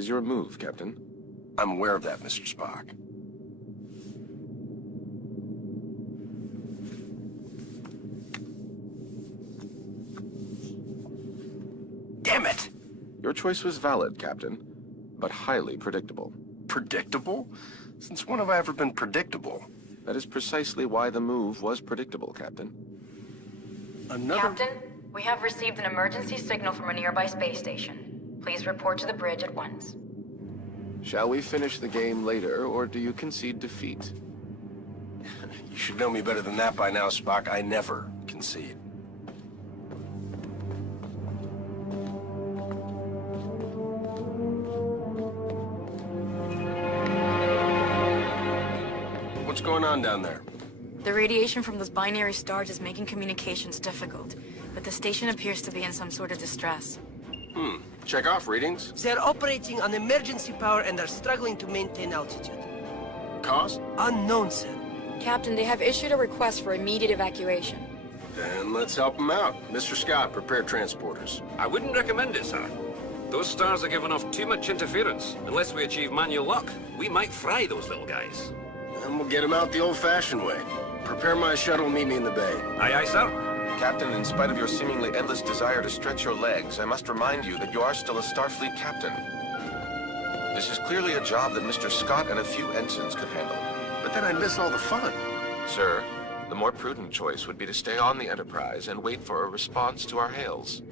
is your move, Captain. I'm aware of that, Mr. Spock. Damn it! Your choice was valid, Captain, but highly predictable. Predictable? Since when have I ever been predictable? That is precisely why the move was predictable, Captain. Captain, we have received an emergency signal from a nearby space station. Please report to the bridge at once. Shall we finish the game later, or do you concede defeat? You should know me better than that by now, Spock. I never concede. What's going on down there? The radiation from those binary stars is making communications difficult, but the station appears to be in some sort of distress. Check off readings. They're operating on emergency power and are struggling to maintain altitude. Cause? Unknown, sir. Captain, they have issued a request for immediate evacuation. Then let's help them out. Mr. Scott, prepare transporters. I wouldn't recommend it, sir. Those stars are giving off too much interference. Unless we achieve manual lock, we might fry those little guys. And we'll get them out the old-fashioned way. Prepare my shuttle and meet me in the bay. Aye, aye, sir. Captain, in spite of your seemingly endless desire to stretch your legs, I must remind you that you are still a Starfleet captain. This is clearly a job that Mr. Scott and a few ensigns could handle. But then I'd miss all the fun. Sir, the more prudent choice would be to stay on the Enterprise and wait for a response to our hails.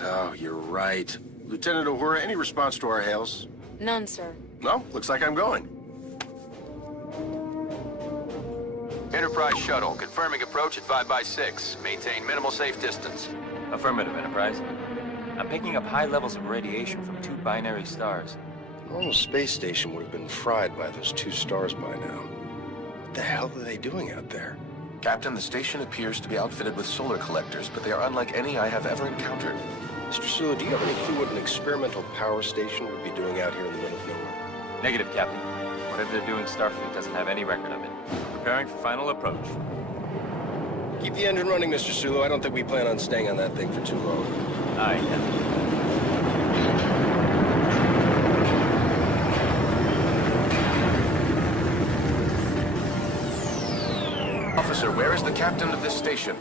Oh, you're right. Lieutenant Uhura, any response to our hails? None, sir. No, looks like I'm going. Enterprise shuttle, confirming approach at 5x6. Maintain minimal safe distance. Affirmative, Enterprise. I'm picking up high levels of radiation from two binary stars. The normal space station would have been fried by those two stars by now. What the hell are they doing out there? Captain, the station appears to be outfitted with solar collectors, but they are unlike any I have ever encountered. Mr. Sulu, do you have any clue what an experimental power station would be doing out here in the middle of nowhere? Negative, Captain. Whatever they're doing, Starfleet doesn't have any record of it. Preparing for final approach. Keep the engine running, Mr. Sulu. I don't think we plan on staying on that thing for too long. Aye, Captain. Officer, where is the captain of this station?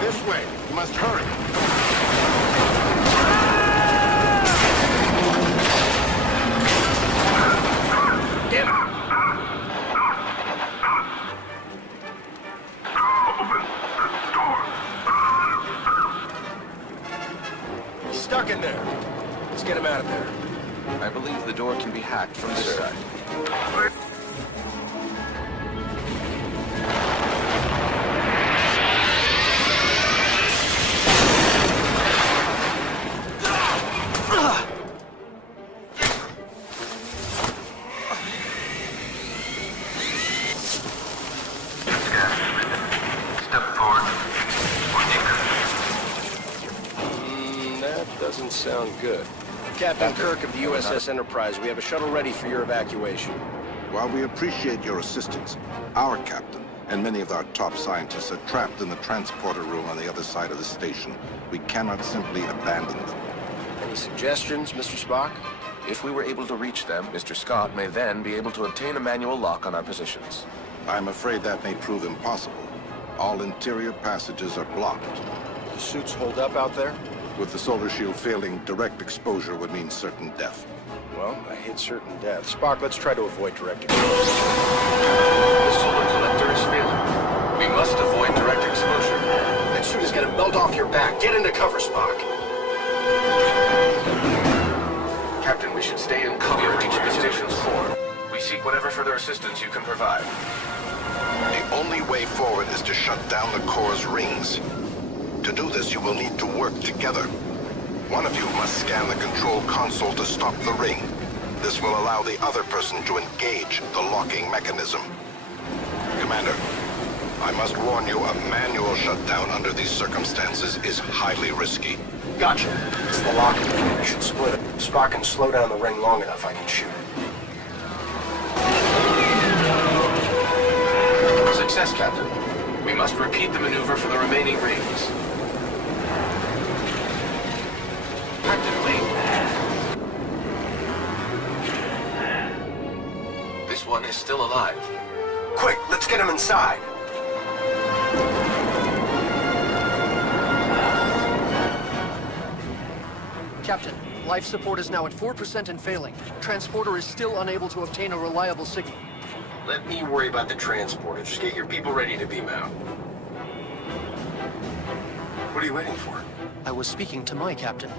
This way. You must hurry. Damn it. He's stuck in there. Let's get him out of there. I believe the door can be hacked from this side. Doesn't sound good. Captain Kirk of the USS Enterprise, we have a shuttle ready for your evacuation. While we appreciate your assistance, our captain and many of our top scientists are trapped in the transporter room on the other side of the station. We cannot simply abandon them. Any suggestions, Mr. Spock? If we were able to reach them, Mr. Scott may then be able to obtain a manual lock on our positions. I'm afraid that may prove impossible. All interior passages are blocked. The suits hold up out there? With the solar shield failing, direct exposure would mean certain death. Well, I hate certain death. Spock, let's try to avoid direct exposure. The solar collector is failing. We must avoid direct exposure. That suit is gonna melt off your back. Get into cover, Spock. Captain, we should stay in cover and reach the station's core. We seek whatever further assistance you can provide. The only way forward is to shut down the core's rings. To do this, you will need to work together. One of you must scan the control console to stop the ring. This will allow the other person to engage the locking mechanism. Commander, I must warn you, a manual shutdown under these circumstances is highly risky. Gotcha. It's the locking. We should split it. Spock can slow down the ring long enough, I can shoot it. Success, Captain. We must repeat the maneuver for the remaining rings. Captain, wait. this one is still alive. Quick, let's get him inside. Captain, life support is now at 4% and failing. Transporter is still unable to obtain a reliable signal. Let me worry about the transporter. Just get your people ready to beam out. What are you waiting for? I was speaking to my captain.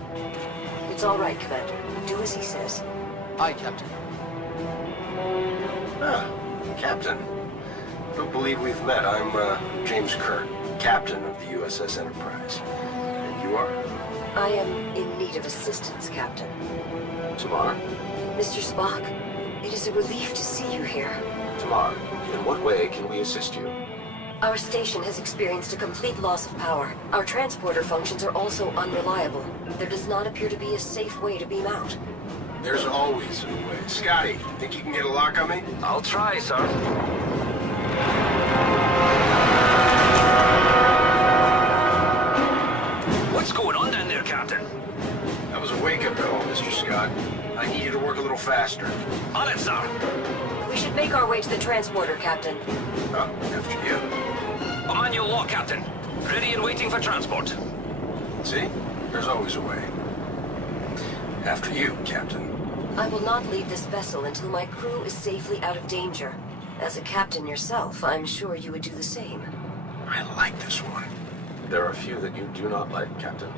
It's all right, Commander. Do as he says. Aye, Captain. Ah, Captain. Don't believe we've met. I'm, James Kirk, Captain of the USS Enterprise. And you are? I am in need of assistance, Captain. Tamar? Mr. Spock, it is a relief to see you here. Tamar, in what way can we assist you? Our station has experienced a complete loss of power. Our transporter functions are also unreliable. There does not appear to be a safe way to beam out. There's always a way. Scotty, think you can get a lock on me? I'll try, sir. What's going on down there, Captain? That was a wake-up call, Mr. Scott. I need you to work a little faster. On it, sir. We should make our way to the transporter, Captain. Oh, after you. A manual lock, Captain. Ready and waiting for transport. See? There's always a way. After you, Captain. I will not leave this vessel until my crew is safely out of danger. As a captain yourself, I'm sure you would do the same. I like this one. There are a few that you do not like, Captain.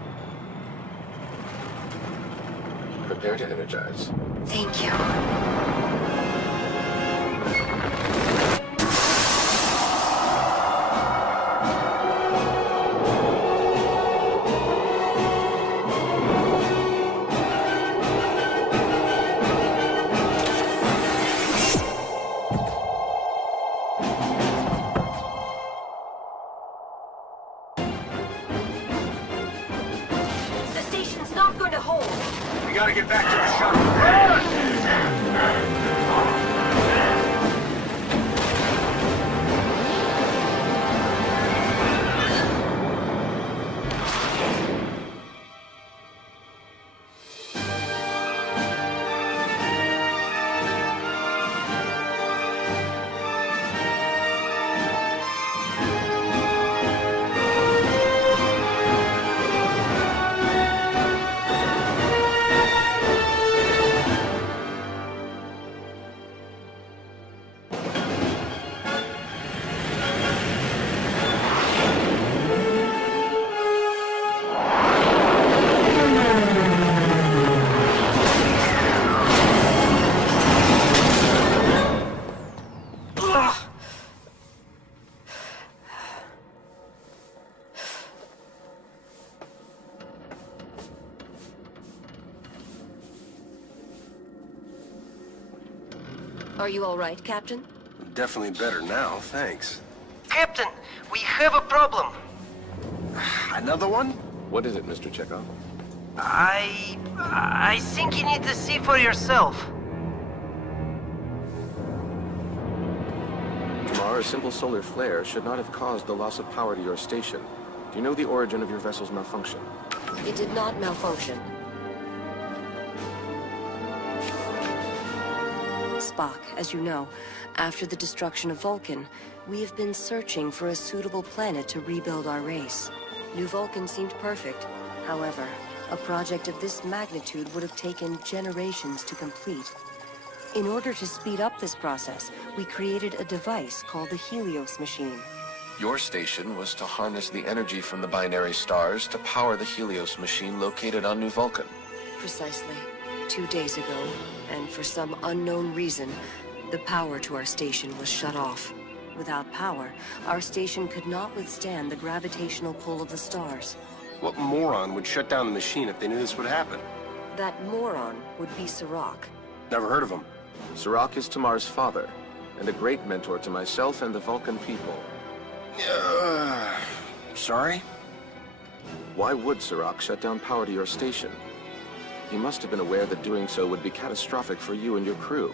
Prepare to energize. Thank you. The station's not going to hold. We gotta get back to the shuttle. Are you all right, Captain? Definitely better now, thanks. Captain, we have a problem. Another one? What is it, Mr. Chekhov? I think you need to see for yourself. Tamar, a simple solar flare should not have caused the loss of power to your station. Do you know the origin of your vessel's malfunction? It did not malfunction. Spock, as you know, after the destruction of Vulcan, we have been searching for a suitable planet to rebuild our race. New Vulcan seemed perfect. However, a project of this magnitude would have taken generations to complete. In order to speed up this process, we created a device called the Helios machine. Your station was to harness the energy from the binary stars to power the Helios machine located on New Vulcan. Precisely. 2 days ago, and for some unknown reason, the power to our station was shut off. Without power, our station could not withstand the gravitational pull of the stars. What moron would shut down the machine if they knew this would happen? That moron would be Sirach. Never heard of him. Sirach is Tamar's father, and a great mentor to myself and the Vulcan people. Sorry? Why would Sirach shut down power to your station? He must have been aware that doing so would be catastrophic for you and your crew.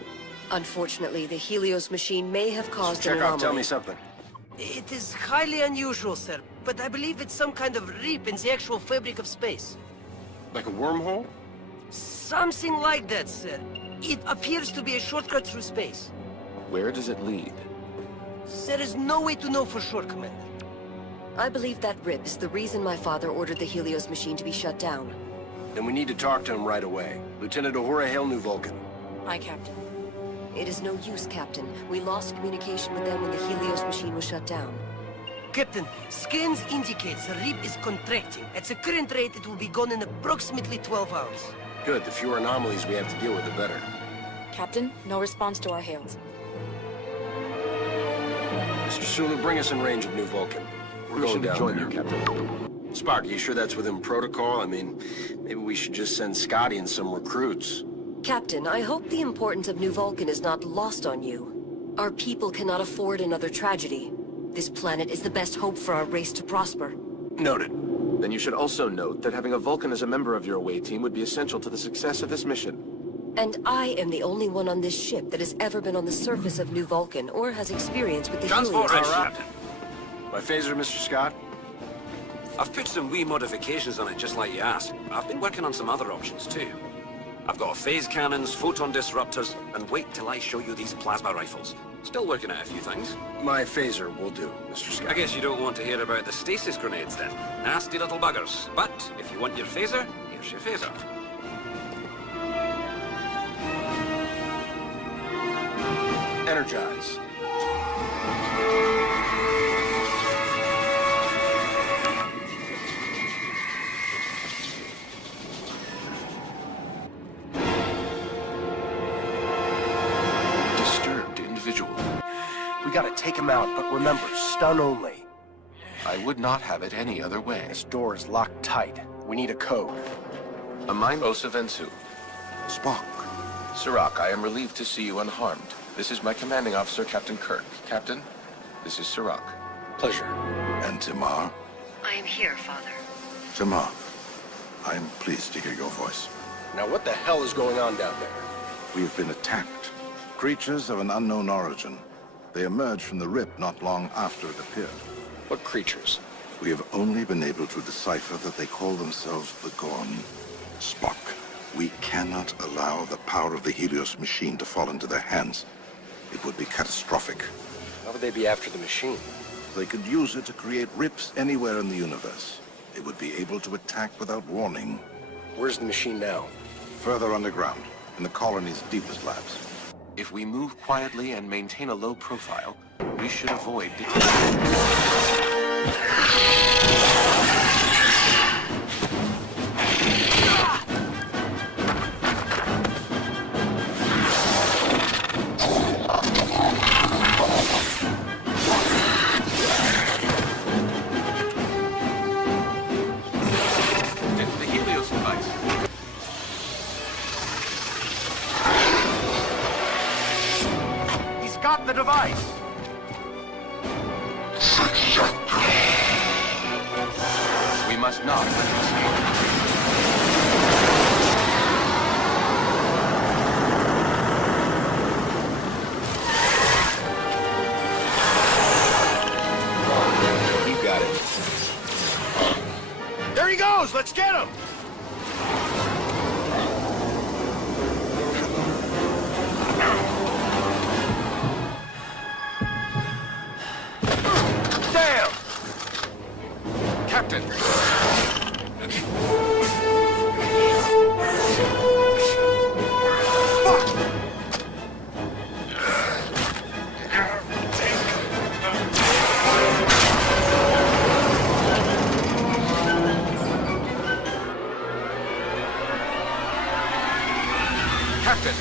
Unfortunately, the Helios machine may have caused an Chekhov, anomaly. tell me something. It is highly unusual, sir, but I believe it's some kind of rip in the actual fabric of space. Like a wormhole? Something like that, sir. It appears to be a shortcut through space. Where does it lead? There is no way to know for sure, Commander. I believe that rip is the reason my father ordered the Helios machine to be shut down. Then we need to talk to him right away. Lieutenant Uhura, hail New Vulcan. Aye, Captain. It is no use, Captain. We lost communication with them when the Helios machine was shut down. Captain, scans indicate the reef is contracting. At the current rate, it will be gone in approximately 12 hours. Good, the fewer anomalies we have to deal with, the better. Captain, no response to our hails. Mr. Sulu, bring us in range of New Vulcan. We're going down join there. you, Captain. Spark, you sure that's within protocol? I mean, maybe we should just send Scotty and some recruits. Captain, I hope the importance of New Vulcan is not lost on you. Our people cannot afford another tragedy. This planet is the best hope for our race to prosper. Noted. Then you should also note that having a Vulcan as a member of your away team would be essential to the success of this mission. And I am the only one on this ship that has ever been on the surface of New Vulcan or has experience with the Transport Helios. ready, Captain. My phaser, Mr. Scott? I've put some wee modifications on it just like you asked. I've been working on some other options too. I've got phase cannons, photon disruptors, and wait till I show you these plasma rifles. Still working out a few things. My phaser will do, Mr. Scott. I guess you don't want to hear about the stasis grenades then. Nasty little buggers. But if you want your phaser, here's your phaser. Energize. Disturbed individual. We gotta take him out, but remember, stun only. I would not have it any other way. This door is locked tight. We need a code. A mine Osa Vensu. Spock, Sirach, I am relieved to see you unharmed. This is my commanding officer, Captain Kirk. Captain, this is Sirach. Pleasure. and Tamar. I am here, Father. Tamar, I am pleased to hear your voice. Now what the hell is going on down there? We have been attacked. Creatures of an unknown origin. They emerged from the rip not long after it appeared. What creatures? We have only been able to decipher that they call themselves the Gorn. Spock, we cannot allow the power of the Helios machine to fall into their hands. It would be catastrophic. How would they be after the machine? They could use it to create rips anywhere in the universe. They would be able to attack without warning. Where's the machine now? Further underground, in the colony's deepest labs. If we move quietly and maintain a low profile, we should avoid detection. It's the Helios device. He's got the device! We must not let him escape. You got it. There he goes! Let's get him! Damn! Captain! Captain!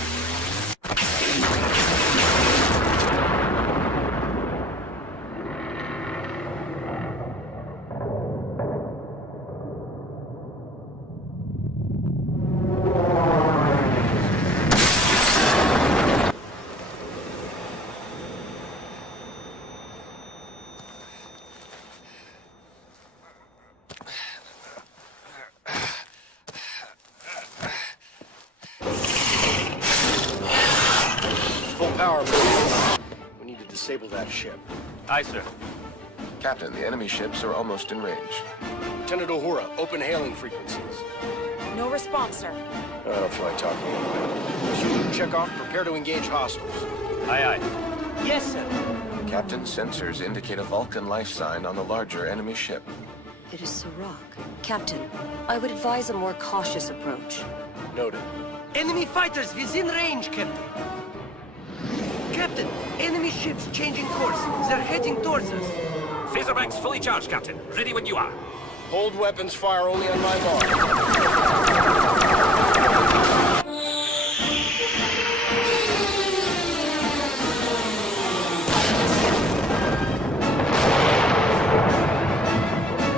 Full power, man. We need to disable that ship. Aye, sir. Captain, the enemy ships are almost in range. Lieutenant Uhura, open hailing frequencies. No response, sir. I don't feel like talking anyway. Zulu, check off, prepare to engage hostiles. Aye, aye. Yes, sir. Captain, sensors indicate a Vulcan life sign on the larger enemy ship. It is Serac. Captain, I would advise a more cautious approach. Noted. Enemy fighters within range, Captain. Captain, enemy ships changing course. They're heading towards us. Phaser banks fully charged, Captain. Ready when you are. Hold weapons fire only on my mark.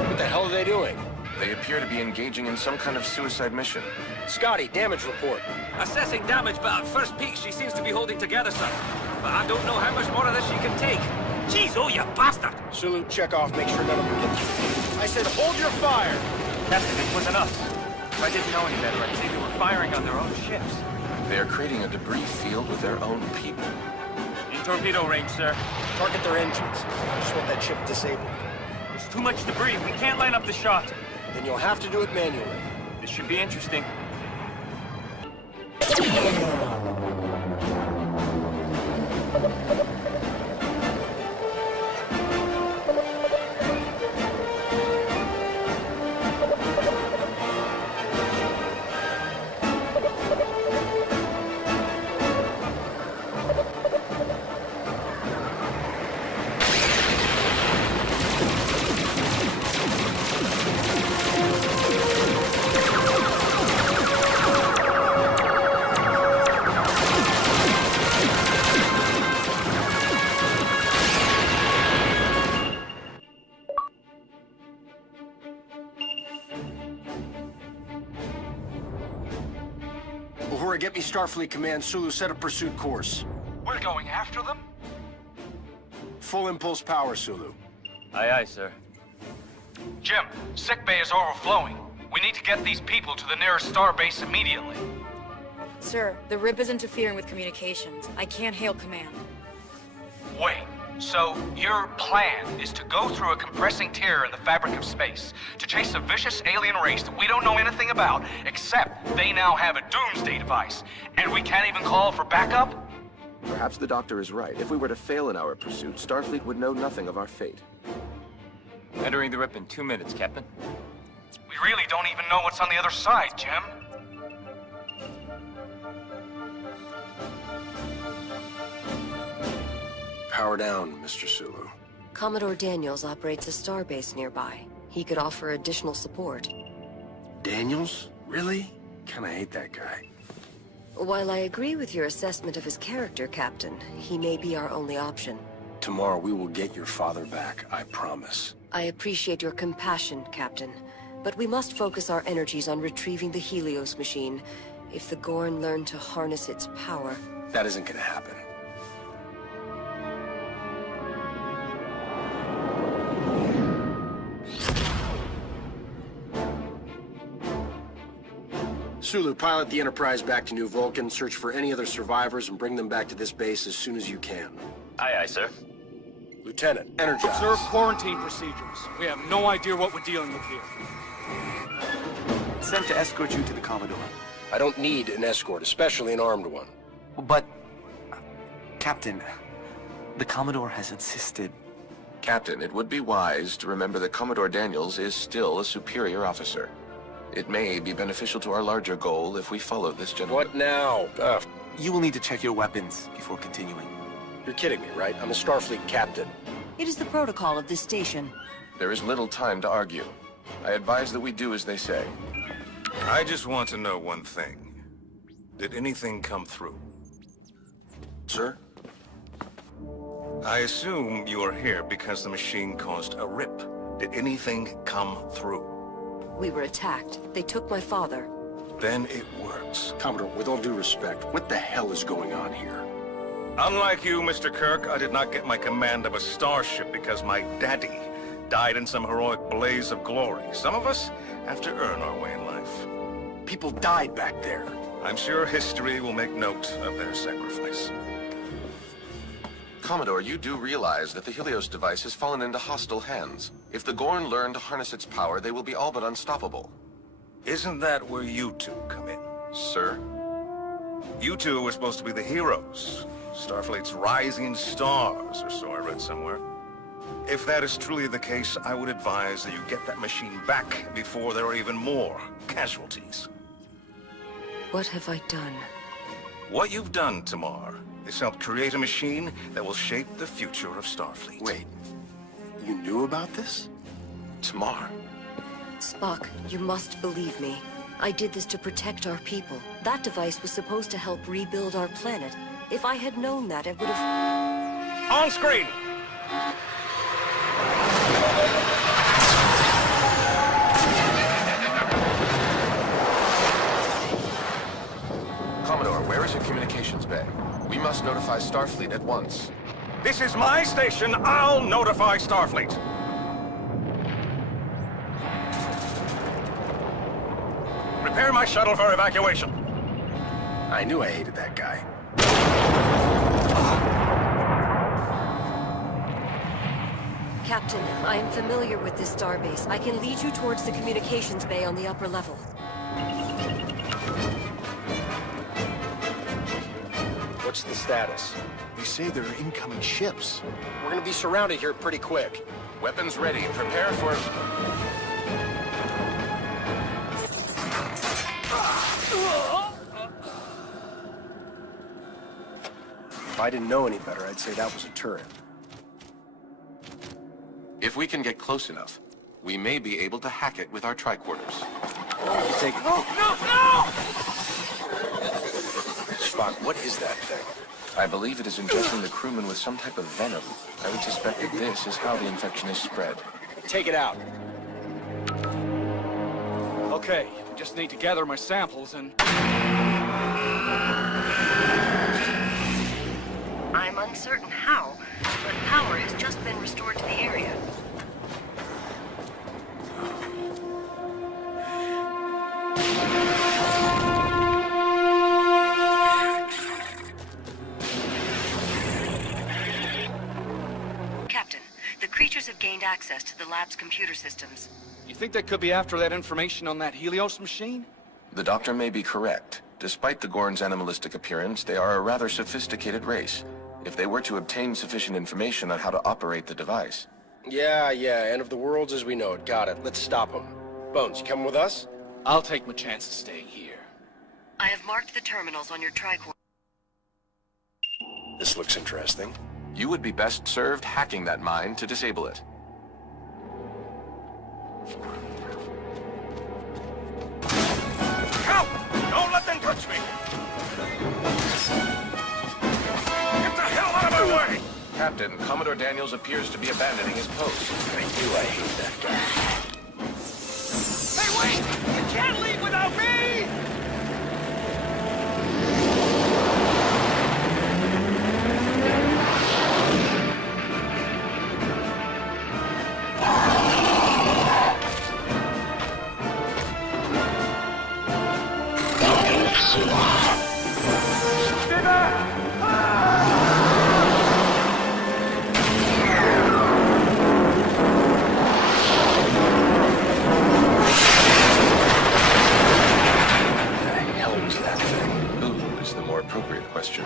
What the hell are they doing? They appear to be engaging in some kind of suicide mission. Scotty, damage report. Assessing damage, but at first peek, she seems to be holding together, sir. But I don't know how much more of this she can take. Jeez, oh, you bastard! Sulu, check off, make sure none of them get through. I said hold your fire! Captain, it wasn't us. If I didn't know any better, I'd say they were firing on their own ships. They are creating a debris field with their own people. In torpedo range, sir. Target their engines. Just want that ship disabled. There's too much debris. We can't line up the shot. Then you'll have to do it manually. This should be interesting. Uhura, get me Starfleet Command. Sulu, set a pursuit course. We're going after them? Full impulse power, Sulu. Aye, aye, sir. Jim, sickbay is overflowing. We need to get these people to the nearest starbase immediately. Sir, the RIP is interfering with communications. I can't hail command. Wait, so your plan is to go through a compressing tear in the fabric of space, to chase a vicious alien race that we don't know anything about, except they now have a doomsday device, and we can't even call for backup? Perhaps the Doctor is right. If we were to fail in our pursuit, Starfleet would know nothing of our fate. Entering the RIP in 2 minutes, Captain. We really don't even know what's on the other side, Jim. Power down, Mr. Sulu. Commodore Daniels operates a starbase nearby. He could offer additional support. Daniels? Really? Kinda hate that guy. While I agree with your assessment of his character, Captain, he may be our only option. Tomorrow we will get your father back, I promise. I appreciate your compassion, Captain, but we must focus our energies on retrieving the Helios machine. If the Gorn learn to harness its power... That isn't gonna happen. Sulu, pilot the Enterprise back to New Vulcan, search for any other survivors, and bring them back to this base as soon as you can. Aye, aye, sir. Lieutenant, energize. Observe quarantine procedures. We have no idea what we're dealing with here. Sent to escort you to the Commodore. I don't need an escort, especially an armed one. But... Captain, the Commodore has insisted... Captain, it would be wise to remember that Commodore Daniels is still a superior officer. It may be beneficial to our larger goal if we follow this gentleman. What now? You will need to check your weapons before continuing. You're kidding me, right? I'm a Starfleet captain. It is the protocol of this station. There is little time to argue. I advise that we do as they say. I just want to know one thing. Did anything come through? Sir? I assume you are here because the machine caused a rip. Did anything come through? We were attacked. They took my father. Then it works. Commodore, with all due respect, what the hell is going on here? Unlike you, Mr. Kirk, I did not get my command of a starship because my daddy died in some heroic blaze of glory. Some of us have to earn our way in life. People died back there. I'm sure history will make note of their sacrifice. Commodore, you do realize that the Helios device has fallen into hostile hands. If the Gorn learn to harness its power, they will be all but unstoppable. Isn't that where you two come in? Sir? You two were supposed to be the heroes. Starfleet's rising stars, or so I read somewhere. If that is truly the case, I would advise that you get that machine back before there are even more casualties. What have I done? What you've done, Tamar, is help create a machine that will shape the future of Starfleet. Wait, you knew about this? Tamar. Spock, you must believe me. I did this to protect our people. That device was supposed to help rebuild our planet. If I had known that, I would have... On screen! Commodore, where is your communications bay? We must notify Starfleet at once. This is my station. I'll notify Starfleet. Prepare my shuttle for evacuation. I knew I hated that guy. Captain, I am familiar with this starbase. I can lead you towards the communications bay on the upper level. What's the status? They say there are incoming ships. We're gonna be surrounded here pretty quick. Weapons ready. Prepare for... If I didn't know any better, I'd say that was a turret. If we can get close enough, we may be able to hack it with our tricorders. Take... No! Spock, what is that thing? I believe it is injecting the crewmen with some type of venom. I would suspect that this is how the infection is spread. Take it out. Okay, just need to gather my samples and... I'm uncertain how, but power has just been restored to the area. Captain, the creatures have gained access to the lab's computer systems. You think they could be after that information on that Helios machine? The doctor may be correct. Despite the Gorn's animalistic appearance, they are a rather sophisticated race. If they were to obtain sufficient information on how to operate the device. Yeah, end of the worlds as we know it. Got it. Let's stop them. Bones, you coming with us? I'll take my chances staying here. I have marked the terminals on your tricorder. This looks interesting. You would be best served hacking that mine to disable it. Help! Don't let them touch me! Get the hell out of my way! Captain, Commodore Daniels appears to be abandoning his post. I knew I hated that guy. Hey, wait! You can't leave without me! Question.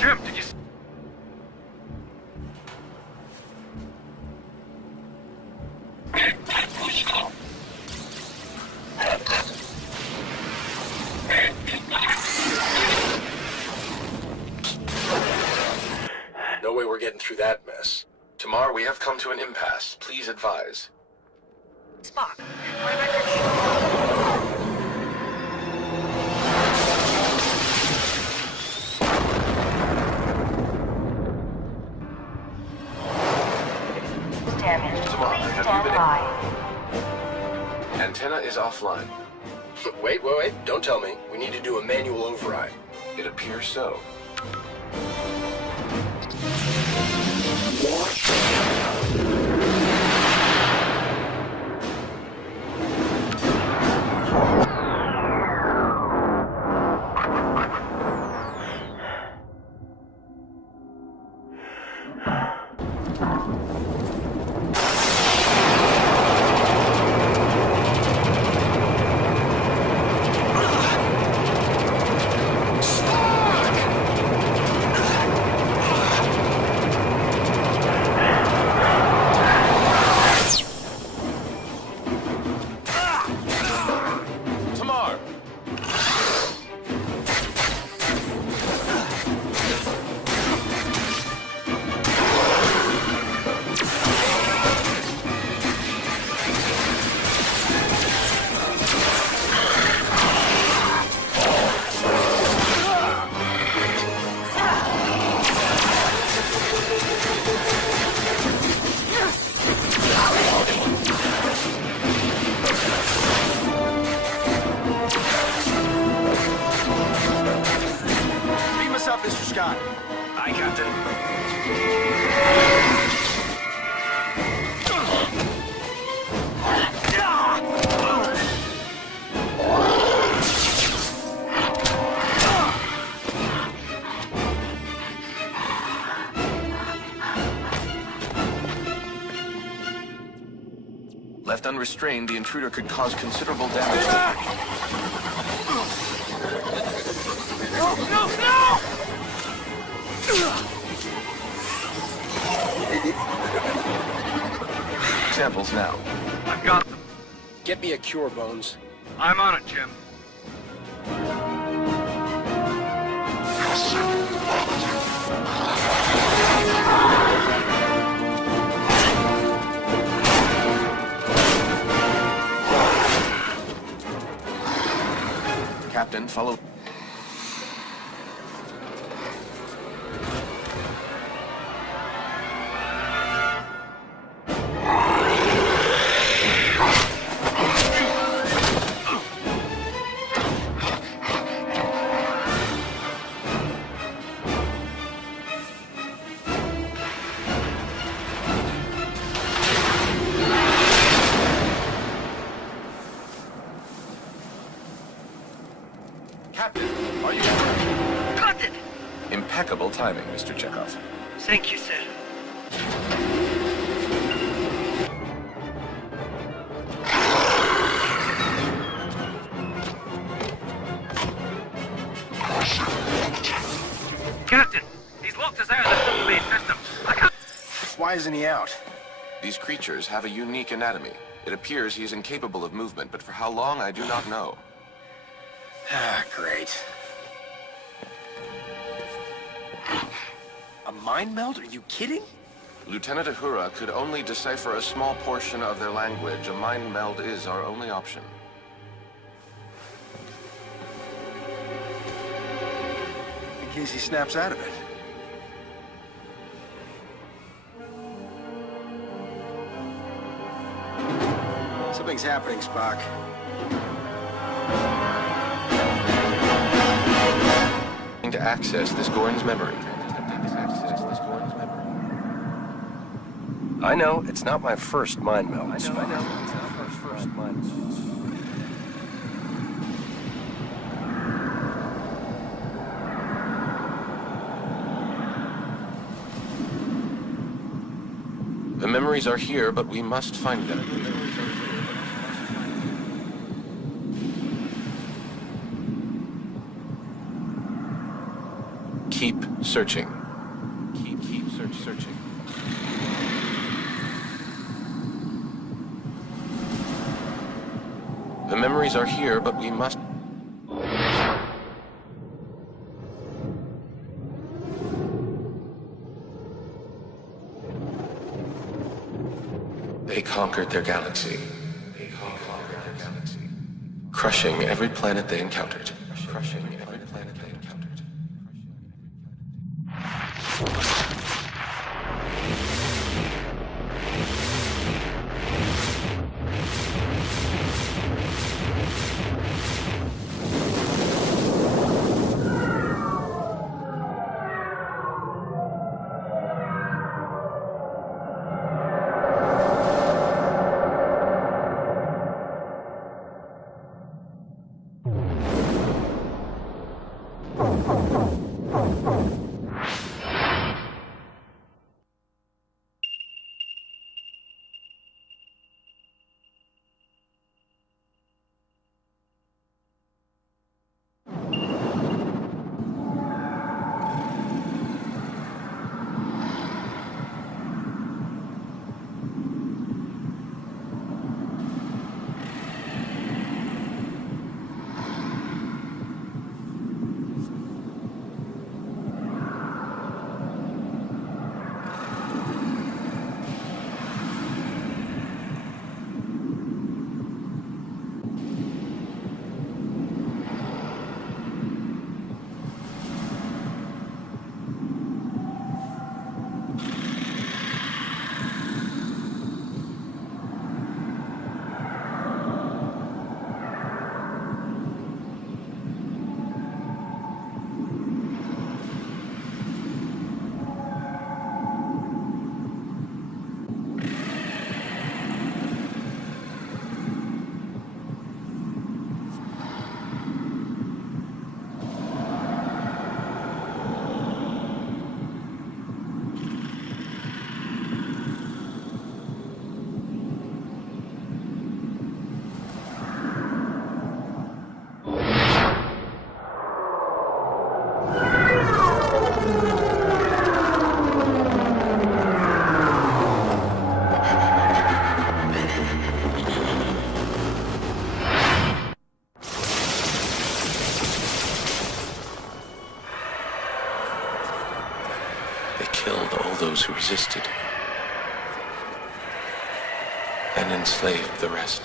Jim, did you... No way we're getting through that mess. Tamar, we have come to an impasse. Please advise. Spock, my records show... Tamar, have you been... Antenna is offline. Wait, don't tell me. We need to do a manual override. It appears so. Left unrestrained, the intruder could cause considerable damage. No, no, no! Samples now. I've got them. Get me a cure, Bones. I'm on it, Jim. Captain, follow. Captain, are you... Got it! Impeccable timing, Mr. Chekhov. Thank you, sir. Captain, he's locked us out of the full-base system. I can't... Why isn't he out? These creatures have a unique anatomy. It appears he is incapable of movement, but for how long I do not know. Ah, great. A mind meld? Are you kidding? Lieutenant Uhura could only decipher a small portion of their language. A mind meld is our only option. In case he snaps out of it. Something's happening, Spock. To access this Gorn's memory. I know, it's not my first mind meld. I know, it's not my first mind meld. The memories are here, but we must find them. Keep searching. Keep searching. The memories are here, but we must... They conquered their galaxy. Crushing every planet they encountered. those who resisted, and enslaved the rest.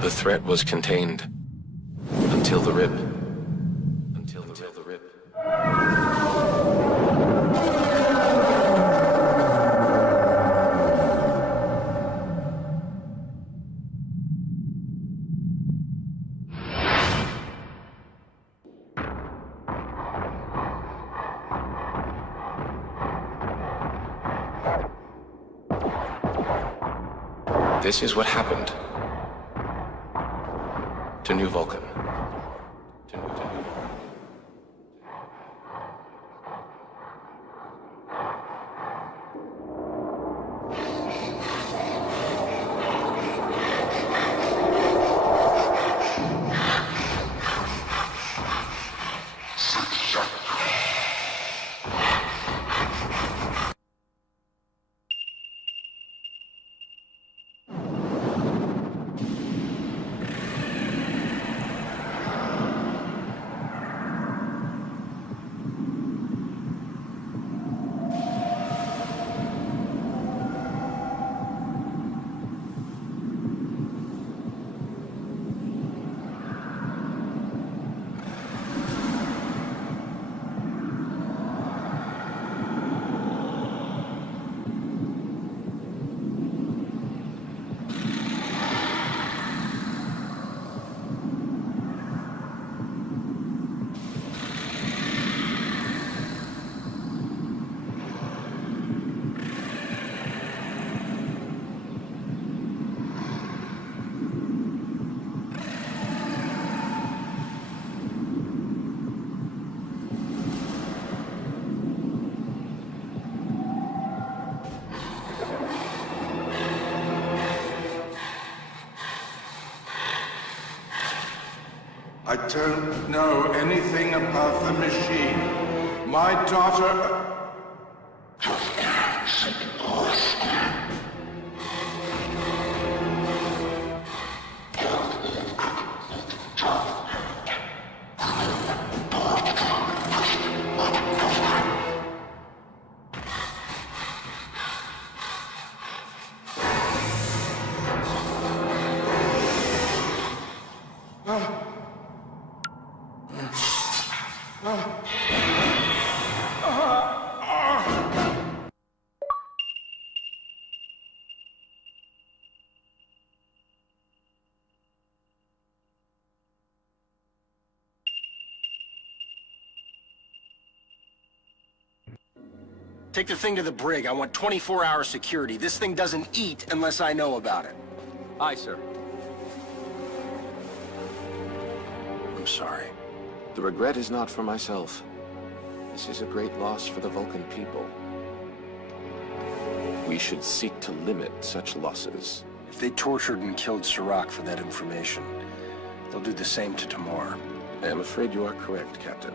The threat was contained until the rip. Until the rip. This is what happened to New Vulcan. I don't know anything about the machine. My daughter... Take the thing to the brig. I want 24-hour security. This thing doesn't eat unless I know about it. Aye, sir. I'm sorry. The regret is not for myself. This is a great loss for the Vulcan people. We should seek to limit such losses. If they tortured and killed Serac for that information, they'll do the same to Tamar. I am afraid you are correct, Captain.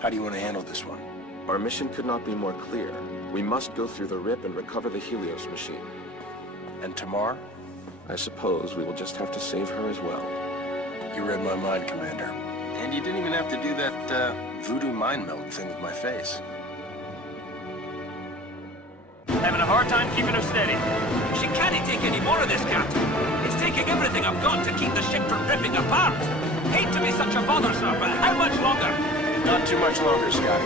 How do you want to handle this one? Our mission could not be more clear. We must go through the rip and recover the Helios machine. And Tamar? I suppose we will just have to save her as well. You read my mind, Commander. And you didn't even have to do that, voodoo mind meld thing with my face. Having a hard time keeping her steady. She can't take any more of this, Captain. It's taking everything I've got to keep the ship from ripping apart. Hate to be such a bother, sir, but how much longer? Not too much longer, Scotty.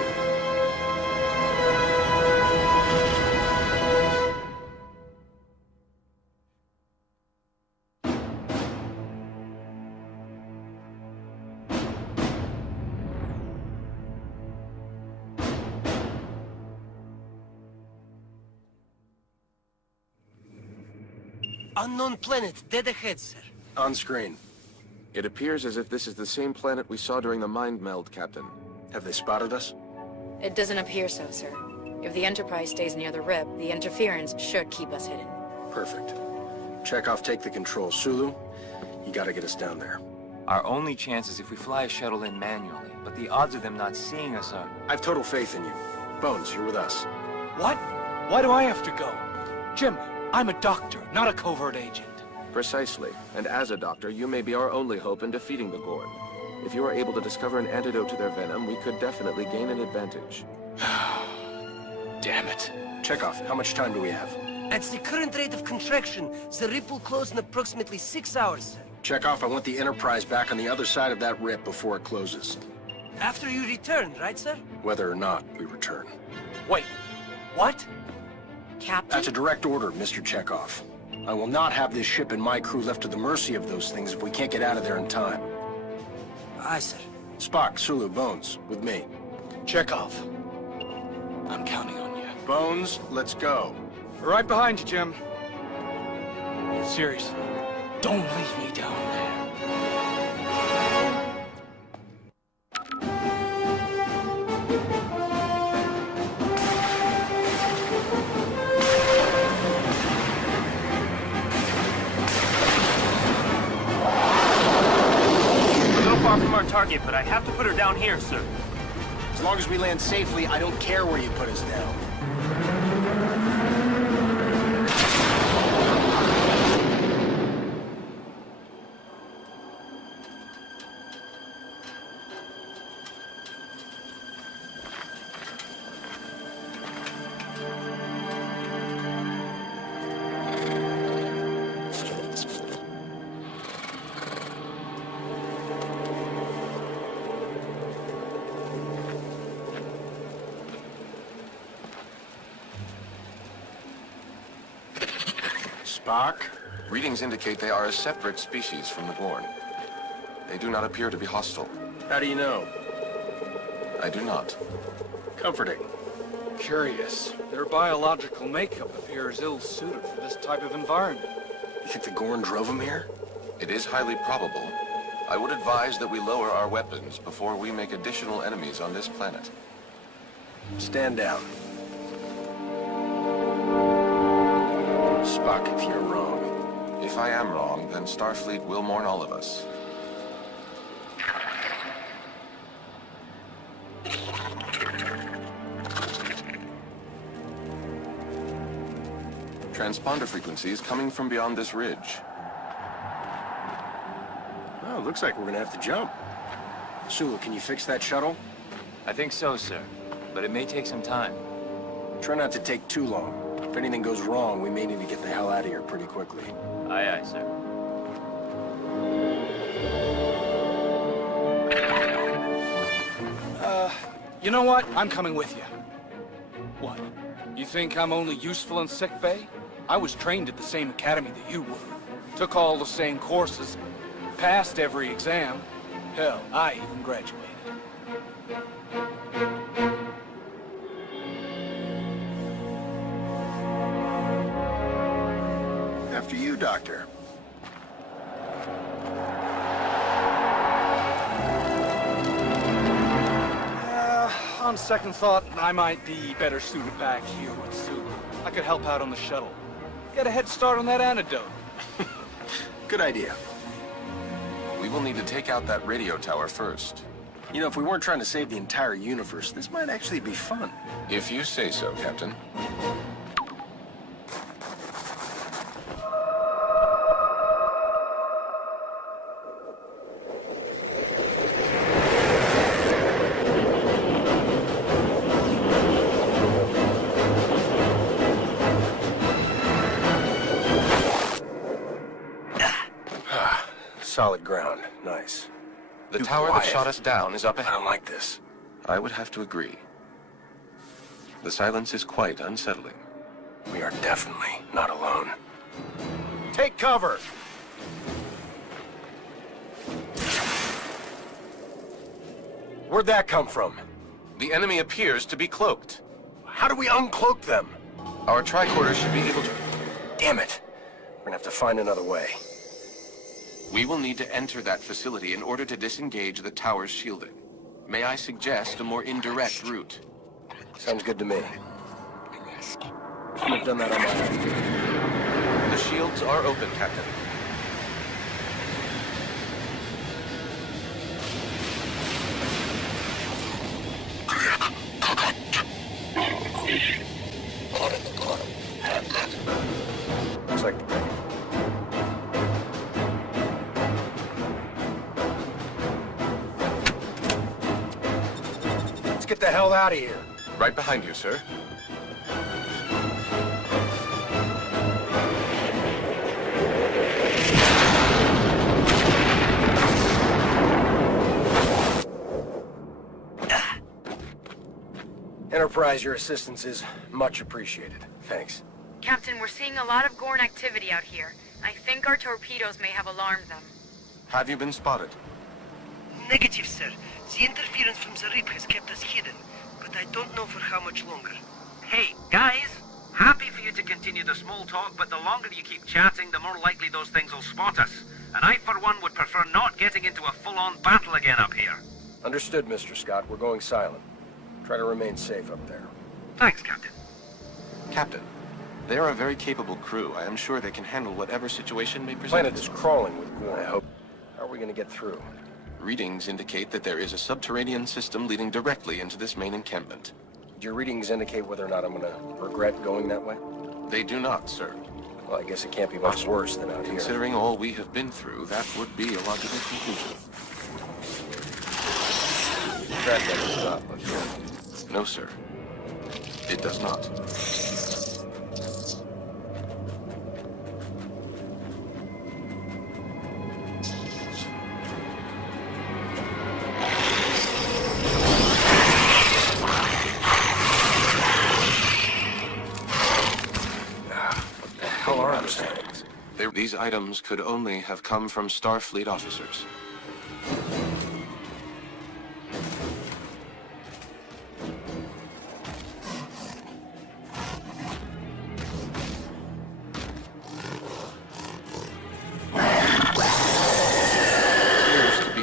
Unknown planet, dead ahead, sir. On screen. It appears as if this is the same planet we saw during the mind meld, Captain. Have they spotted us? It doesn't appear so, sir. If the Enterprise stays near the rip, the interference should keep us hidden. Perfect. Chekhov, take the control. Sulu, you gotta get us down there. Our only chance is if we fly a shuttle in manually, but the odds of them not seeing us are... I have total faith in you. Bones, you're with us. What? Why do I have to go? Jim, I'm a doctor, not a covert agent. Precisely. And as a doctor, you may be our only hope in defeating the Gorn. If you are able to discover an antidote to their venom, we could definitely gain an advantage. Damn it. Chekhov, how much time do we have? At the current rate of contraction, the rip will close in approximately 6 hours, sir. Chekhov, I want the Enterprise back on the other side of that rip before it closes. After you return, right, sir? Whether or not we return. Wait, what? Captain? That's a direct order, Mr. Chekhov. I will not have this ship and my crew left to the mercy of those things if we can't get out of there in time. Aye, sir. Spock, Sulu, Bones, with me. Chekhov. I'm counting on you. Bones, let's go. Right behind you, Jim. Seriously, don't leave me down there. Far from our target, but I have to put her down here, sir. As long as we land safely, I don't care where you put us down. Spock? Readings indicate they are a separate species from the Gorn. They do not appear to be hostile. How do you know? I do not. Comforting. Curious. Their biological makeup appears ill-suited for this type of environment. You think the Gorn drove them here? It is highly probable. I would advise that we lower our weapons before we make additional enemies on this planet. Stand down. Spock, if you're wrong. If I am wrong, then Starfleet will mourn all of us. Transponder frequencies coming from beyond this ridge. Oh, looks like we're gonna have to jump. Sulu, can you fix that shuttle? I think so, sir. But it may take some time. Try not to take too long. If anything goes wrong, we may need to get the hell out of here pretty quickly. Aye, aye, sir. You know what? I'm coming with you. What? You think I'm only useful in sickbay? I was trained at the same academy that you were. Took all the same courses. Passed every exam. Hell, I even graduated. After you, Doctor. On second thought, I might be better suited back here with Sulu. I could help out on the shuttle. Get a head start on that antidote. Good idea. We will need to take out that radio tower first. You know, if we weren't trying to save the entire universe, this might actually be fun. If you say so, Captain. solid ground. Nice. The Too tower that quiet. shot us down is up I ahead. don't like this. I would have to agree. The silence is quite unsettling. We are definitely not alone. Take cover! Where'd that come from? The enemy appears to be cloaked. How do we uncloak them? Our tricorder should be able to... Damn it! We're gonna have to find another way. We will need to enter that facility in order to disengage the tower's shielding. May I suggest a more indirect route? Sounds good to me. I've done that on my own. The shields are open, Captain. Looks like let's get the hell out of here. Right behind you, sir. Enterprise, your assistance is much appreciated. Thanks. Captain, we're seeing a lot of Gorn activity out here. I think our torpedoes may have alarmed them. Have you been spotted? Negative, sir. The interference from the rip has kept us hidden, but I don't know for how much longer. Hey, guys! Happy for you to continue the small talk, but the longer you keep chatting, the more likely those things will spot us. And I, for one, would prefer not getting into a full-on battle again up here. Understood, Mr. Scott. We're going silent. Try to remain safe up there. Thanks, Captain. Captain, they are a very capable crew. I am sure they can handle whatever situation may The present planet is crawling with Gorn, I hope. How are we gonna get through? Readings indicate that there is a subterranean system leading directly into this main encampment. Do your readings indicate whether or not I'm gonna regret going that way? They do not, sir. Well, I guess it can't be much worse than out here. Considering all we have been through, that would be a logical conclusion. Track that is up, but No, sir. It does not. what the hell are those things? These items could only have come from Starfleet officers.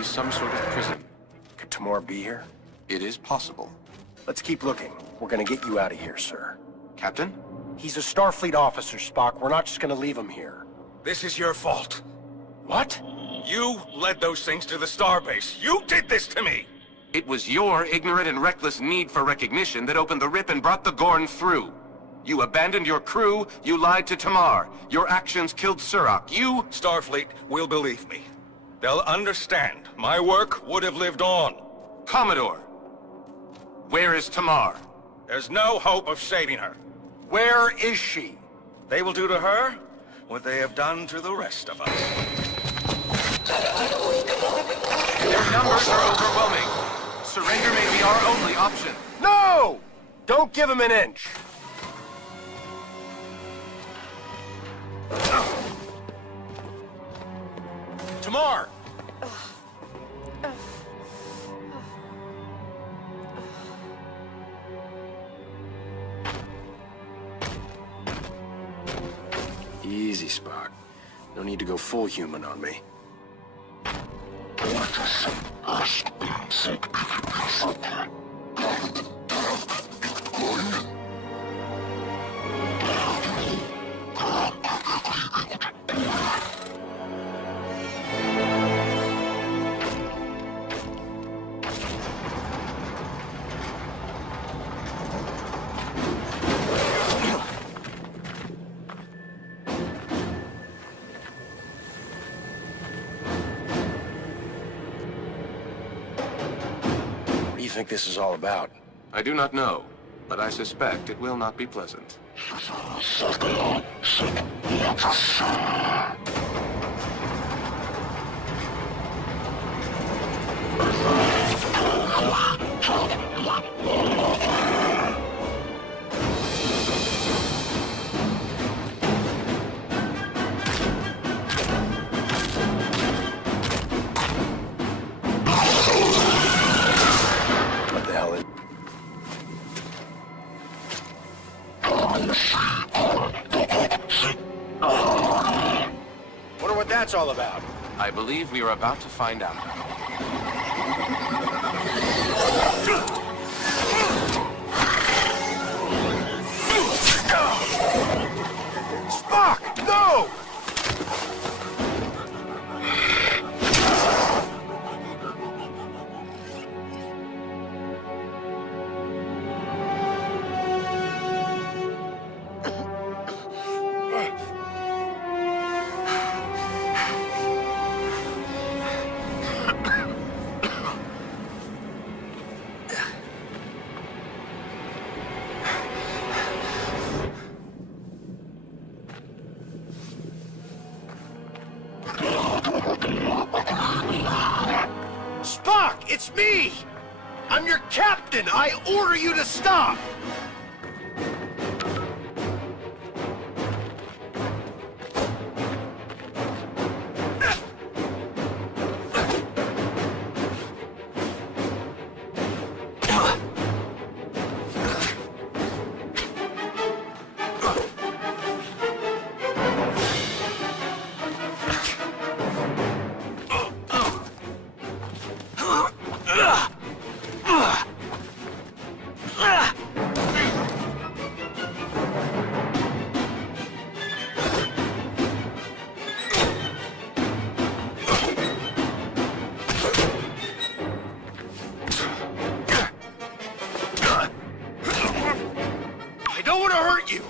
Some sort of prison. Could Tamar be here? It is possible. Let's keep looking. We're gonna get you out of here, sir. Captain? He's a Starfleet officer, Spock. We're not just gonna leave him here. This is your fault. What? You led those things to the starbase. You did this to me! It was your ignorant and reckless need for recognition that opened the rip and brought the Gorn through. You abandoned your crew, you lied to Tamar. Your actions killed Surak. You... Starfleet will believe me. They'll understand. My work would have lived on. Commodore! Where is Tamar? There's no hope of saving her. Where is she? They will do to her what they have done to the rest of us. Their numbers are overwhelming. Surrender may be our only option. No! Don't give him an inch! Tamar! Easy, Spock. No need to go full human on me. What do you think this is all about? I do not know, but I suspect it will not be pleasant. all about? I believe we are about to find out. Spock, no! Spock, it's me! I'm your captain! I order you to stop! I don't want to hurt you!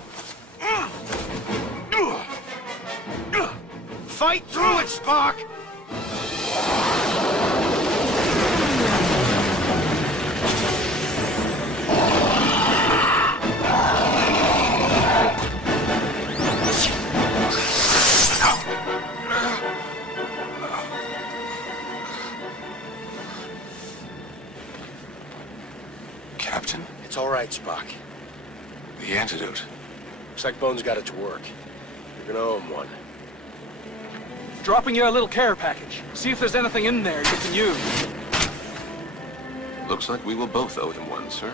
Fight through it, Spock! Captain, It's all right, Spock. the antidote. Looks like Bones got it to work. You're gonna owe him one. Dropping you a little care package. See if there's anything in there you can use. Looks like we will both owe him one, sir.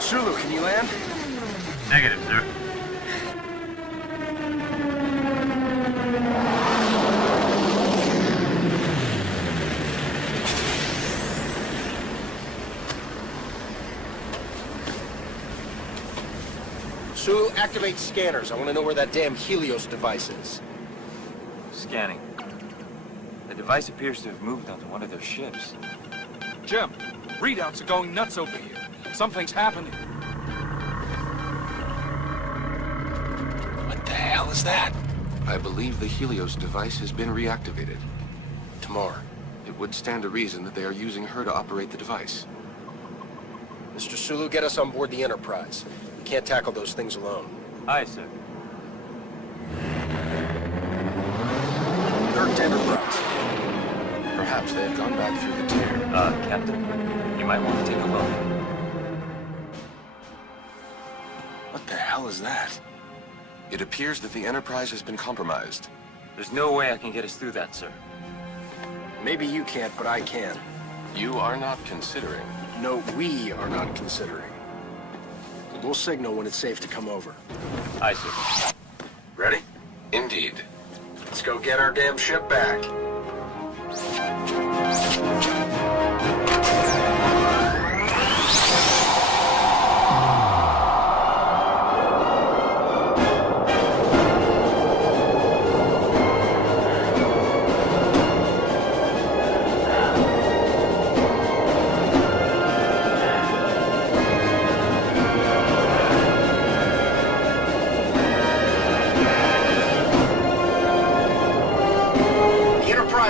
Sulu, can you land? Negative, sir. Sulu, activate scanners. I want to know where that damn Helios device is. Scanning. The device appears to have moved onto one of their ships. Jim, readouts are going nuts over here. Something's happening. What the hell is that? I believe the Helios device has been reactivated. Tamar. It would stand to reason that they are using her to operate the device. Mr. Sulu, get us on board the Enterprise. We can't tackle those things alone. Aye, sir. Kirk to Enterprise. Perhaps they have gone back through the tear. Captain, you might want to take a look. What the hell is that? It appears that the Enterprise has been compromised. There's no way I can get us through that, sir. Maybe you can't, but I can. You are not considering. No, we are not considering. We'll signal when it's safe to come over. Aye, sir. Ready? Indeed. Let's go get our damn ship back.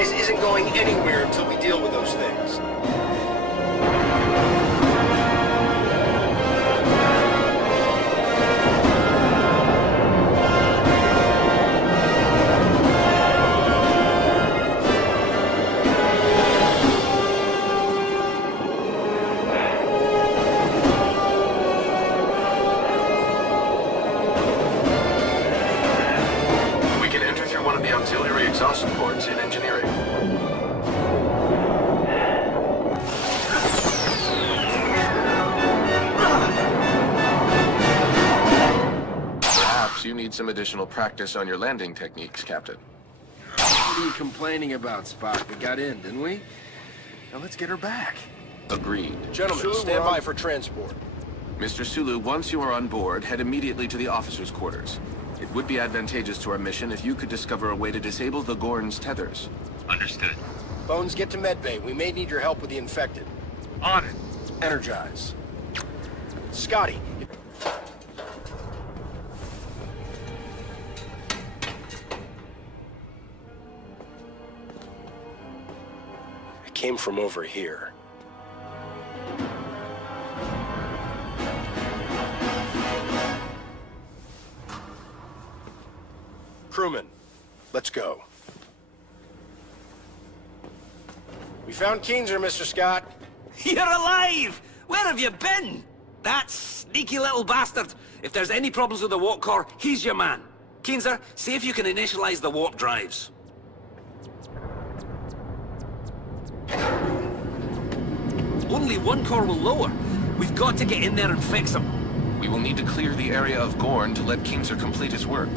Isn't going anywhere until we deal with those things. We can enter through one of the auxiliary exhaust ports in engineering. Perhaps you need some additional practice on your landing techniques, Captain. What are you complaining about, Spock? We got in, didn't we? Now let's get her back. Agreed. Gentlemen, stand by for transport. Mr. Sulu, once you are on board, head immediately to the officers' quarters. It would be advantageous to our mission if you could discover a way to disable the Gorn's tethers. Understood. Bones, get to medbay. We may need your help with the infected. On it. Energize. Scotty. I came from over here. Crewman, let's go. We found Keenser, Mr. Scott. You're alive! Where have you been? That sneaky little bastard. If there's any problems with the warp core, he's your man. Keenser, see if you can initialize the warp drives. Only one core will lower. We've got to get in there and fix him. We will need to clear the area of Gorn to let Keenser complete his work.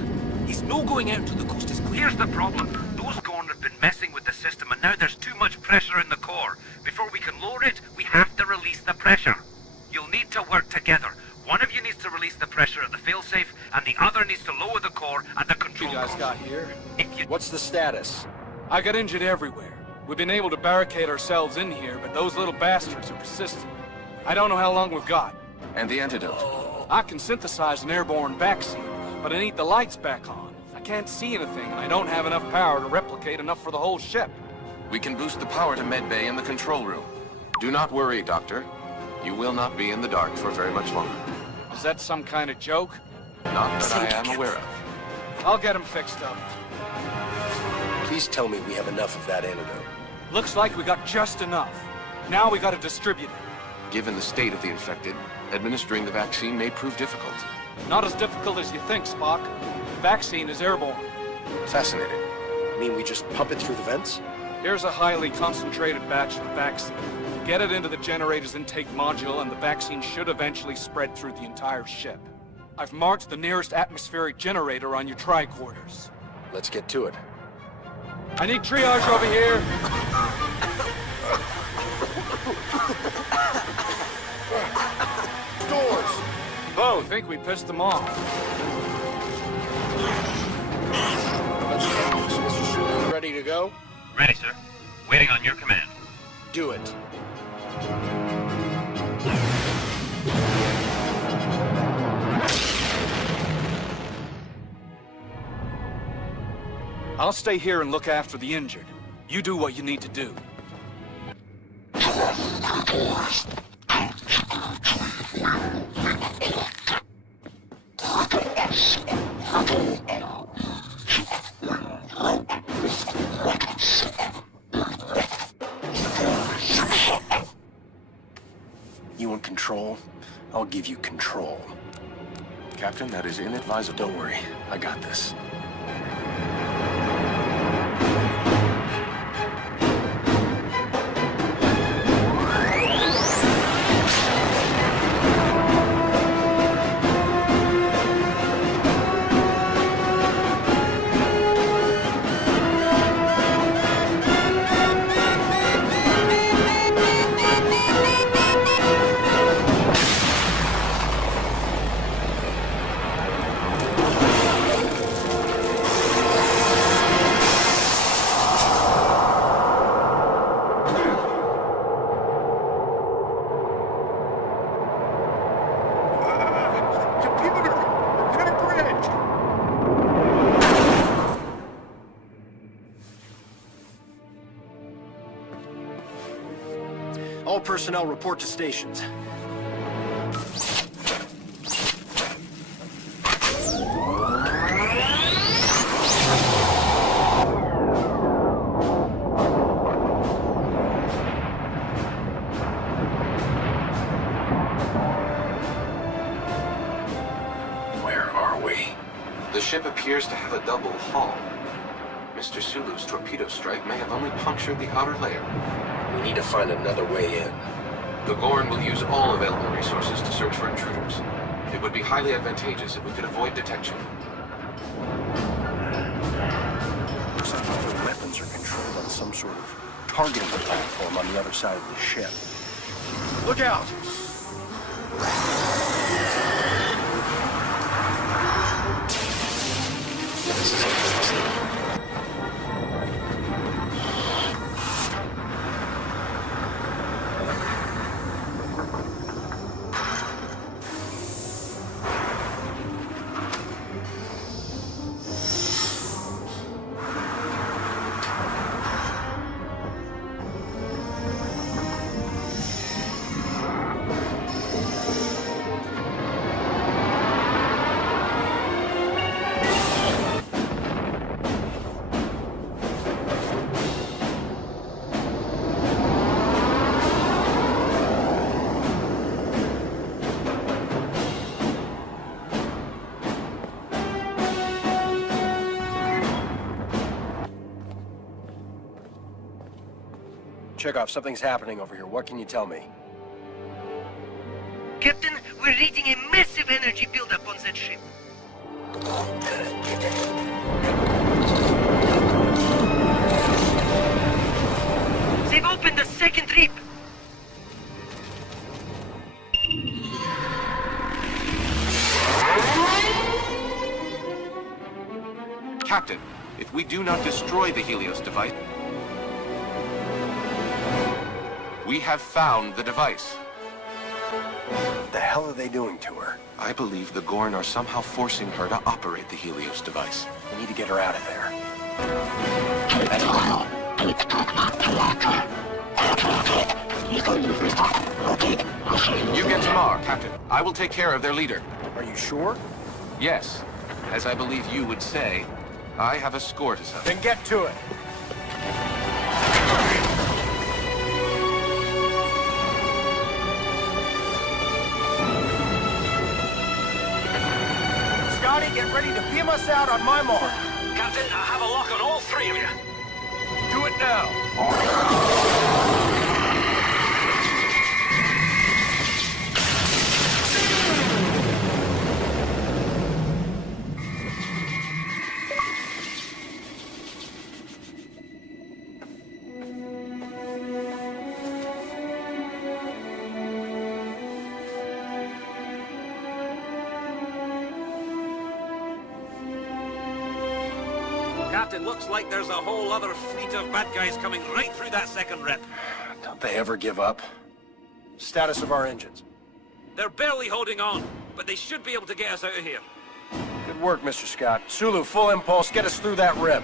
He's no going out until the coast is clear. Here's the problem. Those Gorn have been messing with the system, and now there's too much pressure in the core. Before we can lower it, we have to release the pressure. You'll need to work together. One of you needs to release the pressure at the failsafe, and the other needs to lower the core at the control You guys core. got here? What's the status? I got injured everywhere. We've been able to barricade ourselves in here, but those little bastards are persistent. I don't know how long we've got. And the antidote? I can synthesize an airborne vaccine, but I need the lights back on. I can't see anything, and I don't have enough power to replicate enough for the whole ship. We can boost the power to medbay in the control room. Do not worry, Doctor. You will not be in the dark for very much longer. Is that some kind of joke? Not that I am aware of. I'll get him fixed up. Please tell me we have enough of that antidote. Looks like we got just enough. Now we gotta distribute it. Given the state of the infected, administering the vaccine may prove difficult. Not as difficult as you think, Spock. The vaccine is airborne. Fascinating. You mean we just pump it through the vents? Here's a highly concentrated batch of the vaccine. Get it into the generator's intake module, and the vaccine should eventually spread through the entire ship. I've marked the nearest atmospheric generator on your tricorders. Let's get to it. I need triage over here. Doors! I think we pissed them off. Let's go. Is Mr. Sulu ready to go? Ready, sir. Waiting on your command. Do it. I'll stay here and look after the injured. You do what you need to do. You want control? I'll give you control. Captain, that is inadvisable. Don't worry, I got this. All personnel report to stations. Where are we? The ship appears to have a double hull. Mr. Sulu's torpedo strike may have only punctured the outer layer. We need to find another way in. The Gorn will use all available resources to search for intruders. It would be highly advantageous if we could avoid detection. Looks like all the weapons are controlled on some sort of targeting platform on the other side of the ship. Look out! Chekhov, something's happening over here. What can you tell me? Captain, we're reading a massive energy buildup on that ship. They've opened the second rip. Captain, if we do not destroy the Helios device, we have found the device. What the hell are they doing to her? I believe the Gorn are somehow forcing her to operate the Helios device. We need to get her out of there. You get Tamar, Captain. I will take care of their leader. Are you sure? Yes. As I believe you would say, I have a score to settle. Then get to it. Scotty, get ready to beam us out on my mark. Captain, I have a lock on all three of you. Do it now. Captain, looks like there's a whole other fleet of bad guys coming right through that second rip. Don't they ever give up? Status of our engines. They're barely holding on, but they should be able to get us out of here. Good work, Mr. Scott. Sulu, full impulse. Get us through that rip.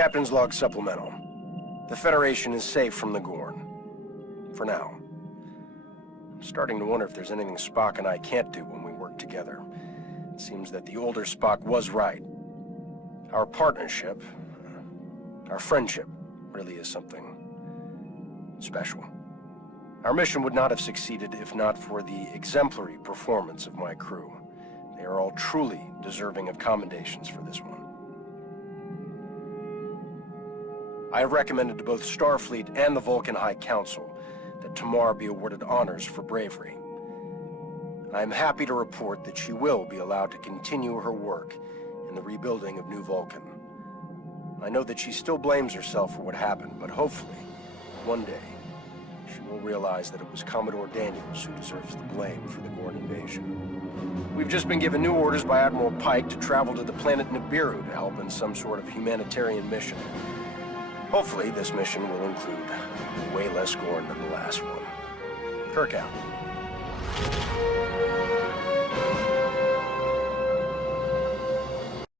Captain's log supplemental. The Federation is safe from the Gorn. For now. I'm starting to wonder if there's anything Spock and I can't do when we work together. It seems that the older Spock was right. Our partnership, our friendship, really is something special. Our mission would not have succeeded if not for the exemplary performance of my crew. They are all truly deserving of commendations for this one. I have recommended to both Starfleet and the Vulcan High Council that Tamar be awarded honors for bravery. I am happy to report that she will be allowed to continue her work in the rebuilding of New Vulcan. I know that she still blames herself for what happened, but hopefully, one day, she will realize that it was Commodore Daniels who deserves the blame for the Gorn invasion. We've just been given new orders by Admiral Pike to travel to the planet Nibiru to help in some sort of humanitarian mission. Hopefully, this mission will include way less Gorn than the last one. Kirk out.